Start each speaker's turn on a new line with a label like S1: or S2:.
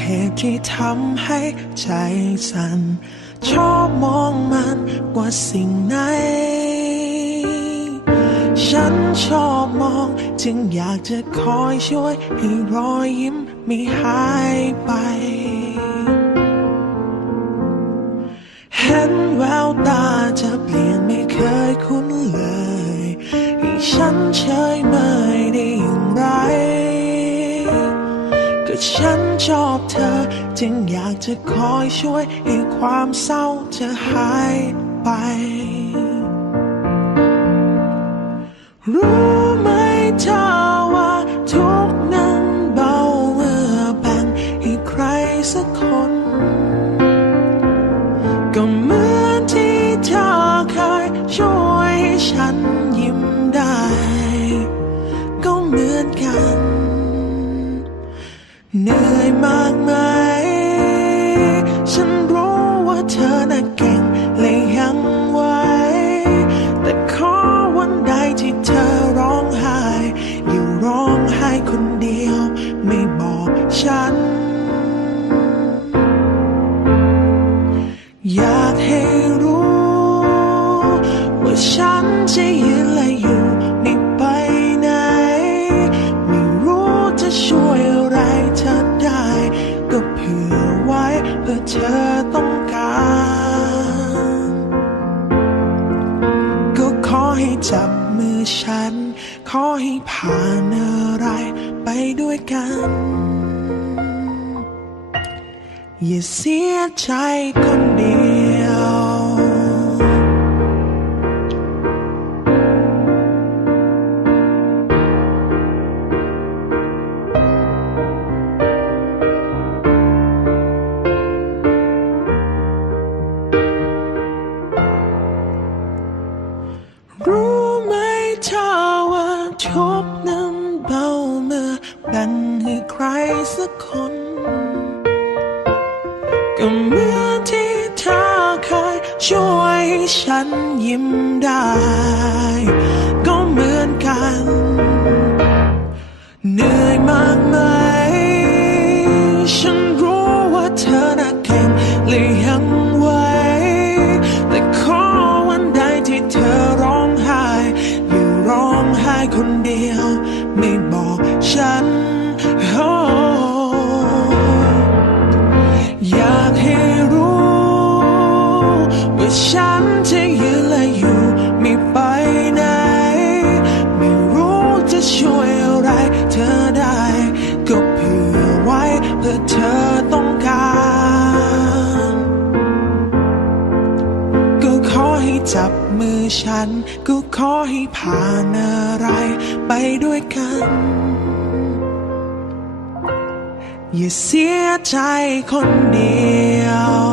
S1: เหตุที่ทำให้ใจสั่น ชอบมองมันกว่าสิ่งไหน ฉันชอบมอง จึงอยากจะคอยช่วย ให้รอยยิ้มไม่หายไป เห็นแววตาจะเปลี่ยน ก็ฉันชอบเธอ จึงอยากจะคอยช่วยให้ความเศร้าจะหายไป รู้ มากไหมฉันรู้ว่าเธอน่ะเก่งและยังไวแต่ขอวันใดที่เธอร้องไห้ อยู่ร้องไห้คนเดียว ไม่บอกฉัน อยากให้รู้ ว่าฉันจะยืนและอยู่ ผ่านอะไรไปด้วยกัน อย่าเสียใจคนเดี ชบนั้นเบาเมื่อแบ่งให้ใครสักคน ก็เหมือนที่เธอเคยช่วยให้ฉันยิ้มได้ คนเดียว ไม่บอกฉันโอ้อยากให้รู้ ว่าฉันจะยืนและอยู่ไม่ไปไหน ไม่รู้จะช่วยอะไรเธอได้ ก็เผื่อไว้เพื่อเธอต้องการ ก็ขอให้จับ มือฉัน ก็ขอให้ผ่านอะไรไปด้วยกัน อย่าเสียใจคนเดียว